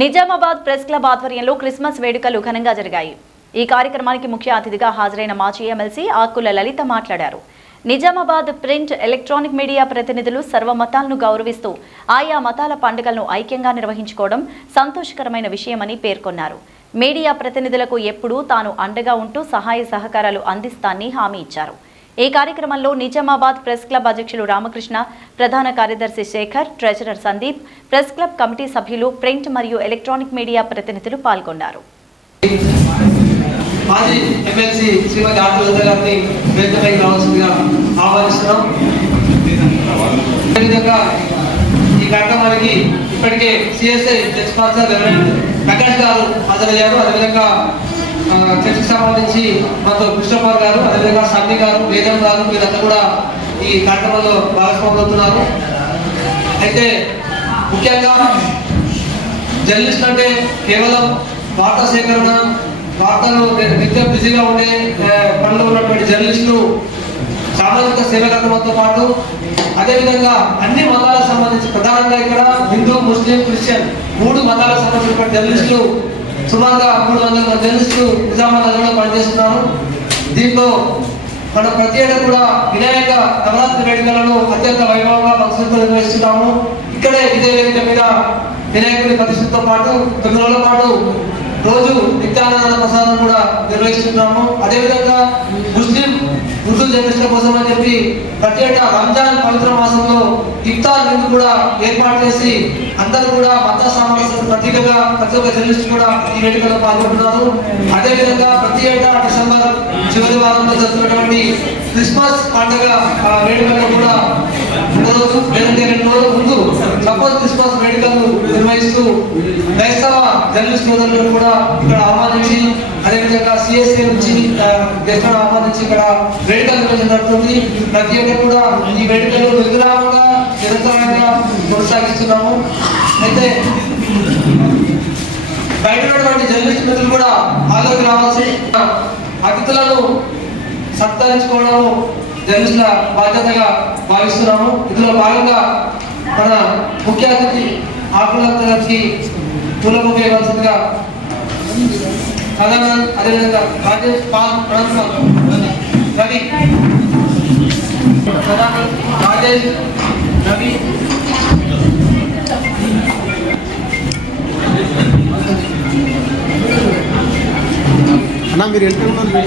Nizamabad press club ఆధ్వర్యంలో Christmas వేడుకలు ఘనంగా జరిగాయి. ఈ కార్యక్రమానికి ముఖ్య అతిథిగా హాజరైన మాజీ ఎమ్మెల్సీ ఆకుల లలిత మాట్లాడారు. నిజామాబాద్ ప్రింట్, ఎలక్ట్రానిక్ మీడియా ప్రతినిధులు సర్వమతాలను గౌరవిస్తూ ఆయా మతాల పండుగలను ఐక్యంగా నిర్వహించుకోవడం సంతోషకరమైన విషయమని పేర్కొన్నారు. మీడియా ప్రతినిధులకు ఎప్పుడూ తాను అండగా ఉంటూ సహాయ సహకారాలు అందిస్తానని హామీ ఇచ్చారు. ఈ కార్యక్రమంలో నిజామాబాద్ ప్రెస్ క్లబ్ అధ్యక్షులు రామకృష్ణ, ప్రధాన కార్యదర్శి Shekhar, treasurer Sandeep, press club committee సభ్యులు, ప్రింట్ మరియు ఎలక్ట్రానిక్ మీడియా ప్రతినిధులు పాల్గొన్నారు. మాజీ ఎమ్మెల్సీ శ్రీమతి ఆకుల లలిత గారిని వేదికపైకి రావాల్సిందిగా ఆహ్వానిస్తున్నాం. అదేవిధంగా ఈ కార్యక్రమానికి ఇప్పటికే CSI church pastor reverend Prakash గారు హాజరయ్యారు. అదేవిధంగా చర్చికి సంబంధించి మనతో కృష్ణపాల్ గారు, అదేవిధంగా సంజయ్ గారు, వేదం గారు, వీరంతా కూడా ఈ కార్యక్రమంలో భాగస్వాములు అవుతున్నారు. అయితే ముఖ్యంగా జర్నలిస్ట్ అంటే కేవలం వార్తా సేకరణ, వార్తలు నిత్యం బిజీగా ఉండే పనిలో ఉన్నటువంటి జర్నలిస్టులు సామాజిక సేవకత్వంతో పాటు అదేవిధంగా అన్ని మతాలకు సంబంధించి ప్రధానంగా ఇక్కడ హిందూ, ముస్లిం, క్రిస్టియన్ 3 మతాలకు సంబంధించిన జర్నలిస్టులు సుమారుగా 300 మంది జర్నలిస్టులు నిజామాబాద్ నగరంలో పనిచేస్తున్నారు. దీంట్లో మనం ప్రతి ఏటా కూడా వినాయక నవరాత్రి వేడుకలను అత్యంత వైభవంగా భక్తులతో నిర్వహిస్తున్నాము. ఇక్కడే ఇదే వేదిక మీద వినాయకుడి ప్రతిష్టతో పాటు 9 రోజుల పాటు రోజు నిత్యానంద ప్రసాదం కూడా నిర్వహిస్తున్నాము. అదేవిధంగా ముస్లిం ఉర్దూ జర్నలిస్టుల కోసం అని చెప్పి ప్రతి ఏటా రంజాన్ పవిత్ర మాసంలో ఇఫ్తార్ విందు కూడా ఏర్పాటు చేసి అందరూ కూడా మత సామరస్యం ప్రతీకగా ప్రతి ఒక్క జర్నలిస్ట్ కూడా ఈ వేడుకలో పాల్గొంటున్నారు. అదేవిధంగా ప్రతి ఏటా డిసెంబర్ చివరి వారంలో జరుగుతున్నటువంటి క్రిస్మస్ పండుగ వేడుకల్లో కూడా రోజు లేదంటే 2 రోజుల ముందు సపోజ్ క్రిస్మస్ వేడుకలు నిర్వహిస్తూ క్రైస్తవ జర్నలిస్ట్ సోదరులను కూడా ఇక్కడ ఆహ్వానించి, అదేవిధంగా సిఎస్ఏ నుంచి గెస్ట్లను ఆహ్వానించి ఇక్కడ వేడుకలు నిర్వహించడం జరుగుతుంది. ప్రతి ఒక్కరు కూడా ఈ వేడుకలు నిర్విరామంగా నిరంతరంగా కొనసాగిస్తున్నాము. అయితే బయట ఉన్నటువంటి జర్నలిస్ట్ మిత్రులు కూడా హాల్లోకి రావాల్సి, అతిథులను సత్కరించుకోవడము జర్నలిస్టుల బాధ్యతగా భావిస్తున్నాము. ఇందులో భాగంగా మన ముఖ్య అతిథి ఆకుల లలిత గారికి పూలబొకే ఇవ్వాల్సిందిగా సదానంద్, అదేవిధంగా రాజేష్, పాల్, రవి, సదానంద్, రాజేష్, రవి, అన్నా మీరు వెళ్తున్నారు.